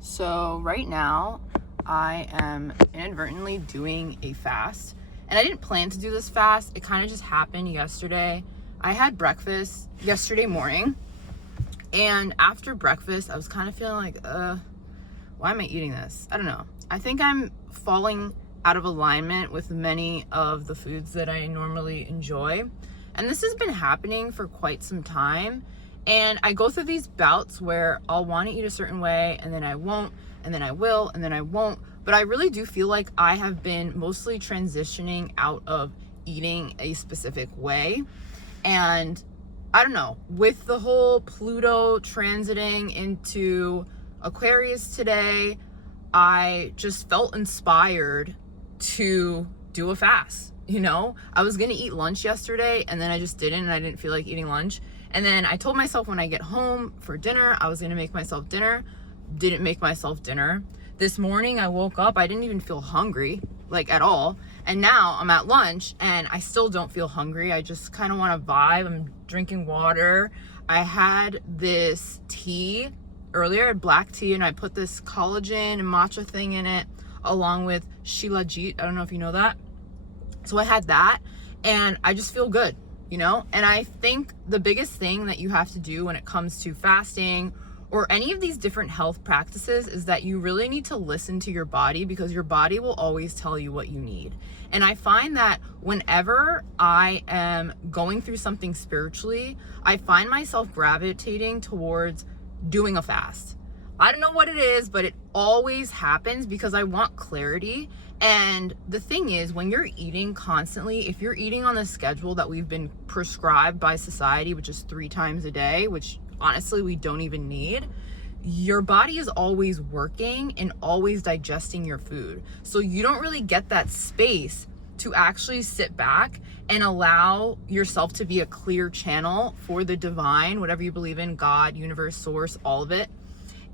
So right now I am inadvertently doing a fast, and I didn't plan to do this fast. It kind of just happened yesterday. I had breakfast yesterday morning, and after breakfast I was kind of feeling like, why am I eating this? I don't know. I think I'm falling out of alignment with many of the foods that I normally enjoy. And this has been happening for quite some time. And I go through these bouts where I'll want to eat a certain way, and then I won't, and then I will, and then I won't. But I really do feel like I have been mostly transitioning out of eating a specific way. And I don't know, with the whole Pluto transiting into Aquarius today, I just felt inspired to do a fast. I was gonna eat lunch yesterday, and then I just didn't, and I didn't feel like eating lunch. And then I told myself when I get home for dinner, I was gonna make myself dinner. Didn't make myself dinner. This morning I woke up, I didn't even feel hungry, like at all. And now I'm at lunch and I still don't feel hungry. I just kind of want to vibe. I'm drinking water. I had this tea earlier, black tea, and I put this collagen and matcha thing in it along with Shilajit. I don't know if you know that. So I had that and I just feel good, And I think the biggest thing that you have to do when it comes to fasting or any of these different health practices is that you really need to listen to your body, because your body will always tell you what you need. And I find that whenever I am going through something spiritually, I find myself gravitating towards doing a fast. I don't know what it is, but it always happens because I want clarity. And the thing is, when you're eating constantly, if you're eating on the schedule that we've been prescribed by society, which is 3 times a day, which honestly we don't even need, your body is always working and always digesting your food. So you don't really get that space to actually sit back and allow yourself to be a clear channel for the divine, whatever you believe in, God, universe, source, all of it.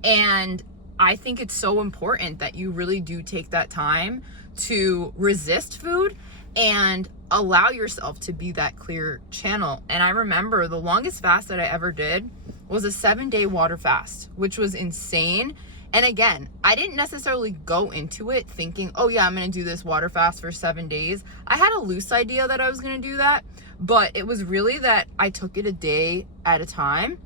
And I think it's so important that you really do take that time to resist food and allow yourself to be that clear channel. And I remember the longest fast that I ever did was a 7-day water fast, which was insane. And again, I didn't necessarily go into it thinking, oh yeah, I'm gonna do this water fast for 7 days. I had a loose idea that I was gonna do that, but it was really that I took it a day at a time.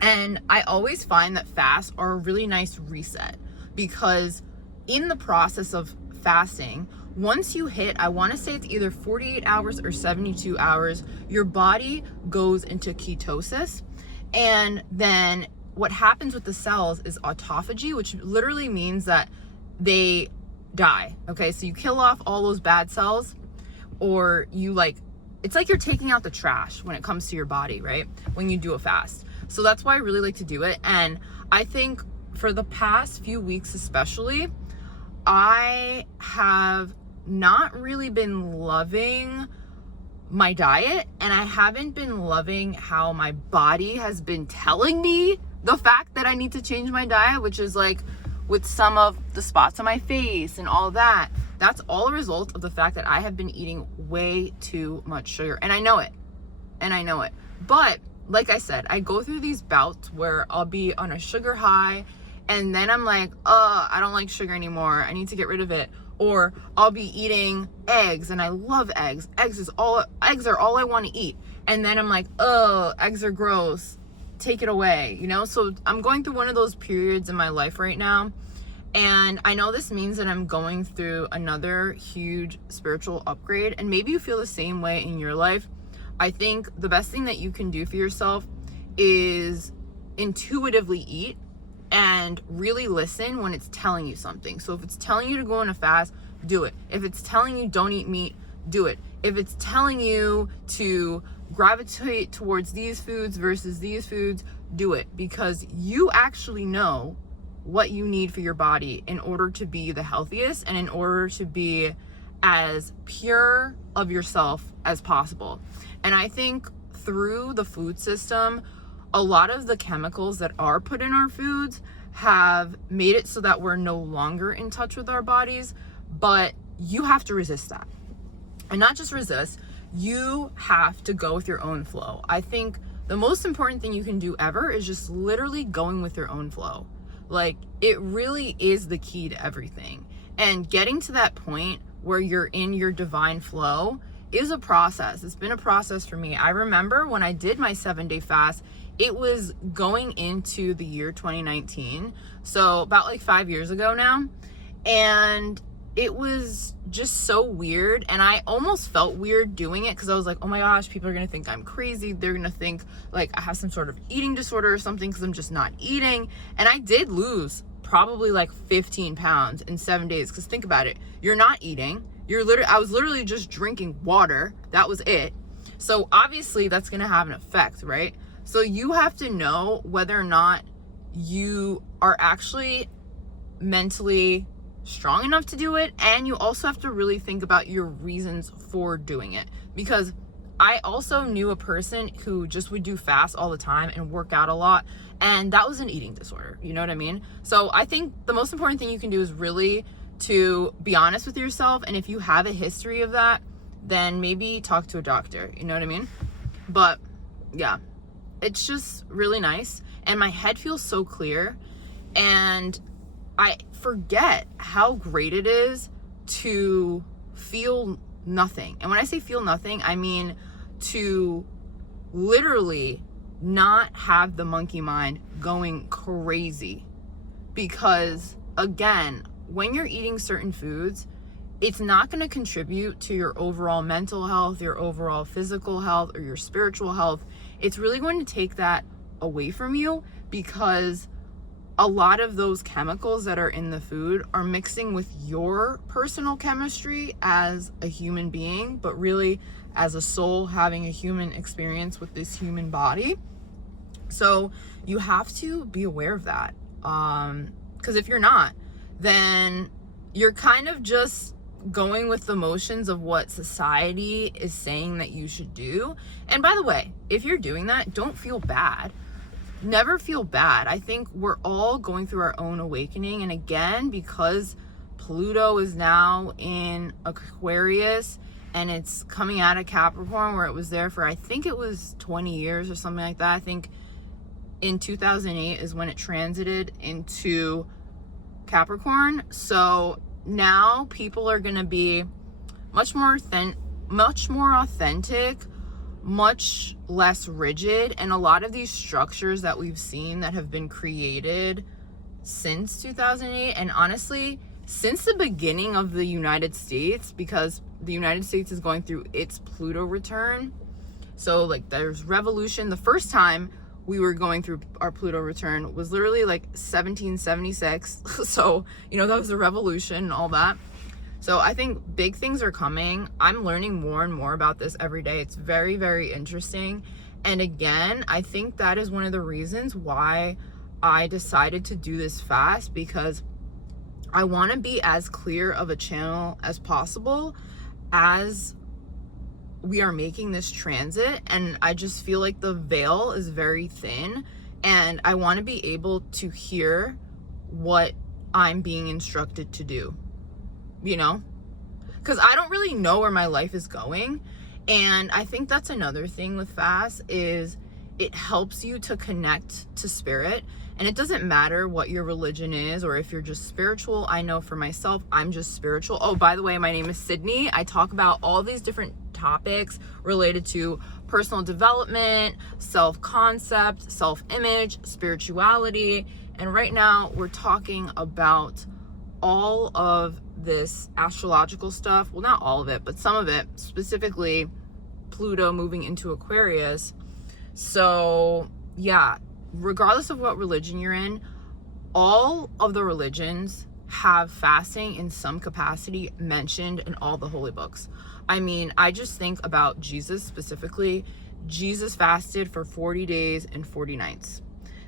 And I always find that fasts are a really nice reset, because in the process of fasting, once you hit, I want to say it's either 48 hours or 72 hours, your body goes into ketosis. And then what happens with the cells is autophagy, which literally means that they die. Okay, so you kill off all those bad cells, or it's like you're taking out the trash when it comes to your body, right? When you do a fast. So that's why I really like to do it. And I think for the past few weeks especially, I have not really been loving my diet, and I haven't been loving how my body has been telling me the fact that I need to change my diet, which is like with some of the spots on my face and all that. That's all a result of the fact that I have been eating way too much sugar. And I know it. But like I said, I go through these bouts where I'll be on a sugar high, and then I'm like, I don't like sugar anymore. I need to get rid of it. Or I'll be eating eggs, and I love eggs. Eggs are all I want to eat. And then I'm like, eggs are gross. Take it away, So I'm going through one of those periods in my life right now. And I know this means that I'm going through another huge spiritual upgrade. And maybe you feel the same way in your life. I think the best thing that you can do for yourself is intuitively eat and really listen when it's telling you something. So if it's telling you to go on a fast, do it. If it's telling you don't eat meat, do it. If it's telling you to gravitate towards these foods versus these foods, do it. Because you actually know what you need for your body in order to be the healthiest and in order to be as pure of yourself as possible. And I think through the food system, a lot of the chemicals that are put in our foods have made it so that we're no longer in touch with our bodies, but you have to resist that. And not just resist, you have to go with your own flow. I think the most important thing you can do ever is just literally going with your own flow. Like, it really is the key to everything. And getting to that point where you're in your divine flow is a process. It's been a process for me. I remember when I did my 7-day fast, it was going into the year 2019. So about like 5 years ago now. And it was just so weird. And I almost felt weird doing it because I was like, oh my gosh, people are going to think I'm crazy. They're going to think like I have some sort of eating disorder or something because I'm just not eating. And I did lose probably like 15 pounds in 7 days. Because think about it. You're not eating. I was literally just drinking water. That was it. So obviously that's going to have an effect, right? So you have to know whether or not you are actually mentally strong enough to do it, and you also have to really think about your reasons for doing it. Because I also knew a person who just would do fast all the time and work out a lot, and that was an eating disorder, you know what I mean? So I think the most important thing you can do is really to be honest with yourself, and if you have a history of that, then maybe talk to a doctor, you know what I mean? But yeah, it's just really nice, and my head feels so clear, and I forget how great it is to feel nothing. And when I say feel nothing, I mean to literally not have the monkey mind going crazy. Because again, when you're eating certain foods, it's not going to contribute to your overall mental health, your overall physical health, or your spiritual health. It's really going to take that away from you, because a lot of those chemicals that are in the food are mixing with your personal chemistry as a human being, but really as a soul having a human experience with this human body. So you have to be aware of that. Because if you're not, then you're kind of just going with the motions of what society is saying that you should do. And by the way, if you're doing that, don't feel bad. Never feel bad. I think we're all going through our own awakening. And again, because Pluto is now in Aquarius and it's coming out of Capricorn, where it was there for, I think it was 20 years or something like that. I think in 2008 is when it transited into Capricorn. So now people are going to be much more authentic, much less rigid, and a lot of these structures that we've seen that have been created since 2008, and honestly since the beginning of the United States, because the United States is going through its Pluto return. So like there's revolution. The first time we were going through our Pluto return was literally like 1776. So, you know, that was a revolution and all that. So I think big things are coming. I'm learning more and more about this every day. It's very, very interesting. And again, I think that is one of the reasons why I decided to do this fast, because I want to be as clear of a channel as possible as we are making this transit. And I just feel like the veil is very thin, and I want to be able to hear what I'm being instructed to do. You know, because I don't really know where my life is going. And I think that's another thing with fast, is it helps you to connect to spirit. And it doesn't matter what your religion is or if you're just spiritual. I know for myself, I'm just spiritual. Oh, by the way, my name is Sydney. I talk about all these different topics related to personal development, self-concept, self-image, spirituality. And right now we're talking about all of this astrological stuff. Well, not all of it, but some of it, specifically Pluto moving into Aquarius. So yeah, regardless of what religion you're in, all of the religions have fasting in some capacity mentioned in all the holy books. I mean, I just think about Jesus specifically. Jesus fasted for 40 days and 40 nights.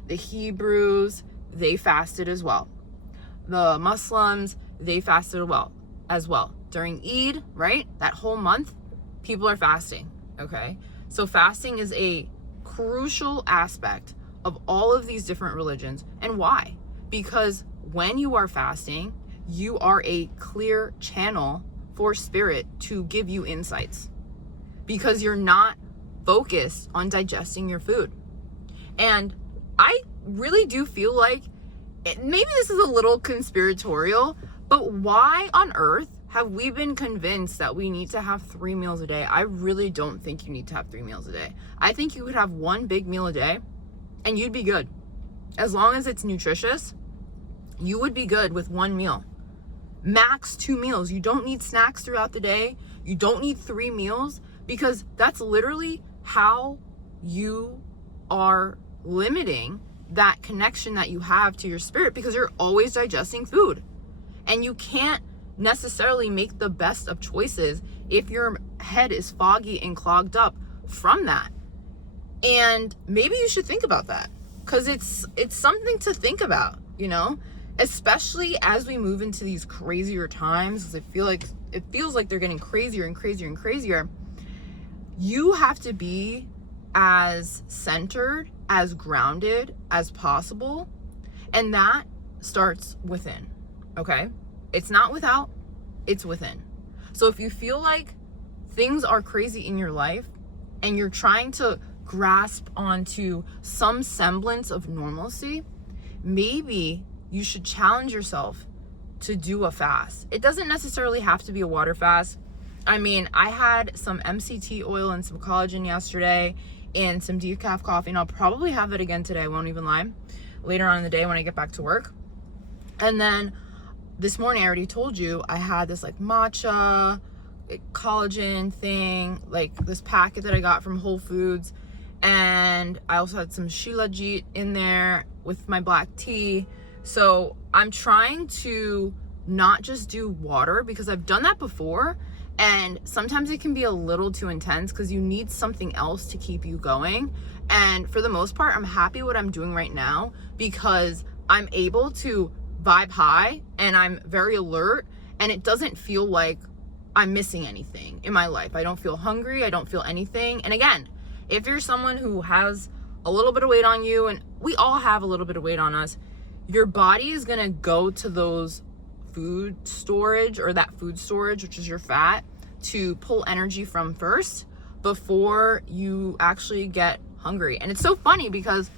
The Hebrews, they fasted as well. The Muslims, they fasted as well. During Eid, right? That whole month, people are fasting, okay? So fasting is a crucial aspect of all of these different religions. And why? Because when you are fasting, you are a clear channel for spirit to give you insights, because you're not focused on digesting your food. And I really do feel like maybe this is a little conspiratorial, but why on earth have we been convinced that we need to have 3 meals a day? I really don't think you need to have 3 meals a day. I think you could have one big meal a day and you'd be good. As long as it's nutritious, you would be good with one meal. Max 2 meals. You don't need snacks throughout the day. You don't need 3 meals, because that's literally how you are limiting that connection that you have to your spirit, because you're always digesting food. And you can't necessarily make the best of choices if your head is foggy and clogged up from that. And maybe you should think about that, because it's something to think about, you know, especially as we move into these crazier times, because it feels like they're getting crazier and crazier and crazier. You have to be as centered, as grounded as possible, and that starts within. Okay? It's not without, it's within. So if you feel like things are crazy in your life and you're trying to grasp onto some semblance of normalcy, maybe you should challenge yourself to do a fast. It doesn't necessarily have to be a water fast. I mean, I had some MCT oil and some collagen yesterday and some decaf coffee, and I'll probably have it again today, I won't even lie, later on in the day when I get back to work. And then this morning, I already told you, I had this like matcha collagen thing, like this packet that I got from Whole Foods. And I also had some Shilajit in there with my black tea. So I'm trying to not just do water, because I've done that before. And sometimes it can be a little too intense because you need something else to keep you going. And for the most part, I'm happy what I'm doing right now, because I'm able to vibe high and I'm very alert, and it doesn't feel like I'm missing anything in my life. I don't feel hungry. I don't feel anything. And again, if you're someone who has a little bit of weight on you, and we all have a little bit of weight on us, your body is going to go to those food storage, or that food storage, which is your fat, to pull energy from first before you actually get hungry. And it's so funny because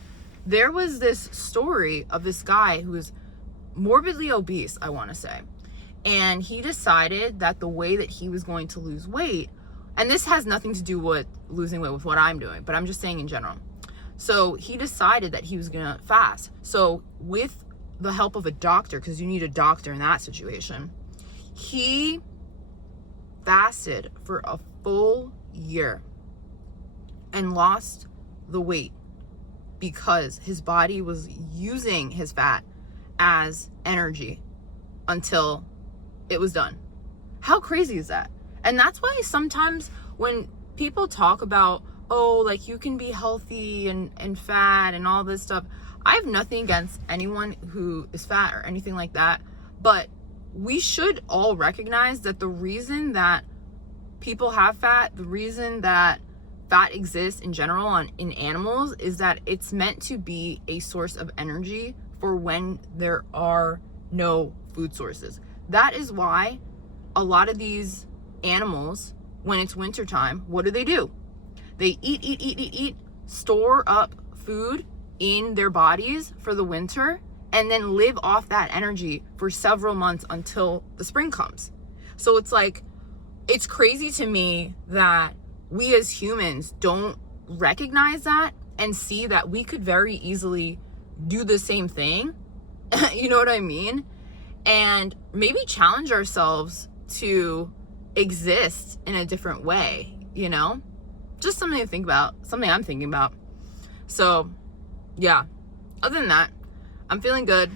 there was this story of this guy who was morbidly obese, I want to say. And he decided that the way that he was going to lose weight, and this has nothing to do with losing weight with what I'm doing, but I'm just saying in general. So he decided that he was going to fast. So with the help of a doctor, because you need a doctor in that situation, he fasted for a full year and lost the weight because his body was using his fat as energy until it was done. How crazy is that? And that's why sometimes when people talk about, oh, like you can be healthy and fat and all this stuff, I have nothing against anyone who is fat or anything like that, but we should all recognize that the reason that people have fat, the reason that fat exists in general in animals, is that it's meant to be a source of energy for when there are no food sources. That is why a lot of these animals, when it's wintertime, what do? They eat, store up food in their bodies for the winter, and then live off that energy for several months until the spring comes. So it's like, it's crazy to me that we as humans don't recognize that and see that we could very easily do the same thing. You know what I mean? And maybe challenge ourselves to exist in a different way, you know? Just something to think about, something I'm thinking about. So yeah, other than that, I'm feeling good.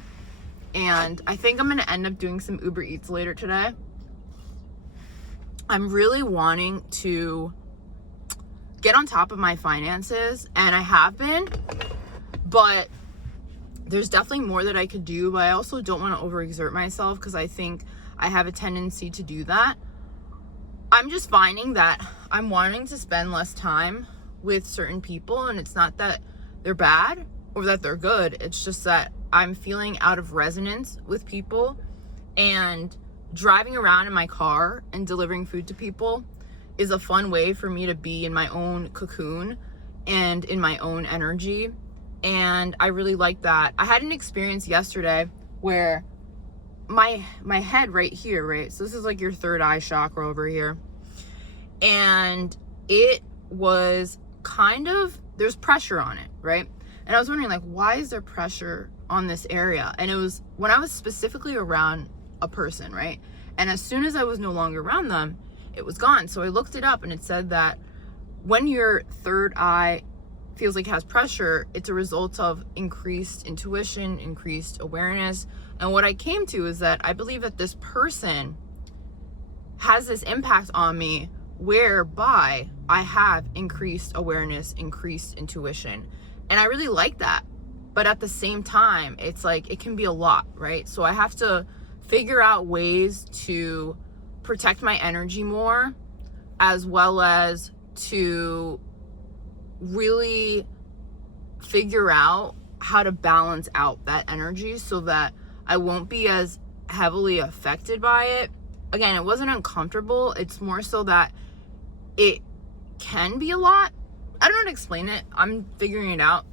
And I think I'm gonna end up doing some Uber Eats later today. I'm really wanting to get on top of my finances, and I have been, but there's definitely more that I could do. But I also don't want to overexert myself, because I think I have a tendency to do that. I'm just finding that I'm wanting to spend less time with certain people, and it's not that they're bad or that they're good. It's just that I'm feeling out of resonance with people, and driving around in my car and delivering food to people is a fun way for me to be in my own cocoon and in my own energy And I really like that. I had an experience yesterday where my head right here, right? So this is like your third eye chakra over here. And it was kind of, there's pressure on it, right? And I was wondering, like, why is there pressure on this area? And it was when I was specifically around a person, right? And as soon as I was no longer around them, it was gone. So I looked it up and it said that when your third eye feels like it has pressure, it's a result of increased intuition, increased awareness. And what I came to is that I believe that this person has this impact on me whereby I have increased awareness, increased intuition. And I really like that. But at the same time, it's like, it can be a lot, right? So I have to figure out ways to protect my energy more, as well as to really figure out how to balance out that energy so that I won't be as heavily affected by it. Again, it wasn't uncomfortable. It's more so that it can be a lot. I don't know how to explain it. I'm figuring it out.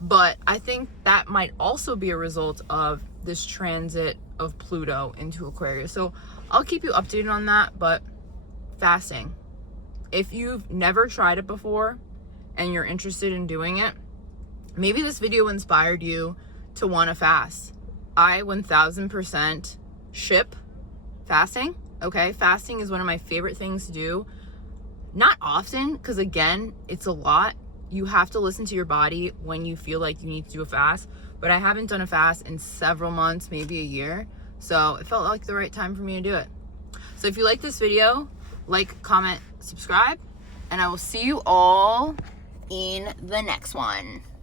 But I think that might also be a result of this transit of Pluto into Aquarius. So I'll keep you updated on that. But fasting, if you've never tried it before and you're interested in doing it, maybe this video inspired you to want to fast. I 1000% ship fasting. Okay, fasting is one of my favorite things to do. Not often, because again, it's a lot. You have to listen to your body when you feel like you need to do a fast. But I haven't done a fast in several months, maybe a year. So it felt like the right time for me to do it. So if you like this video, like, comment, subscribe, and I will see you all in the next one.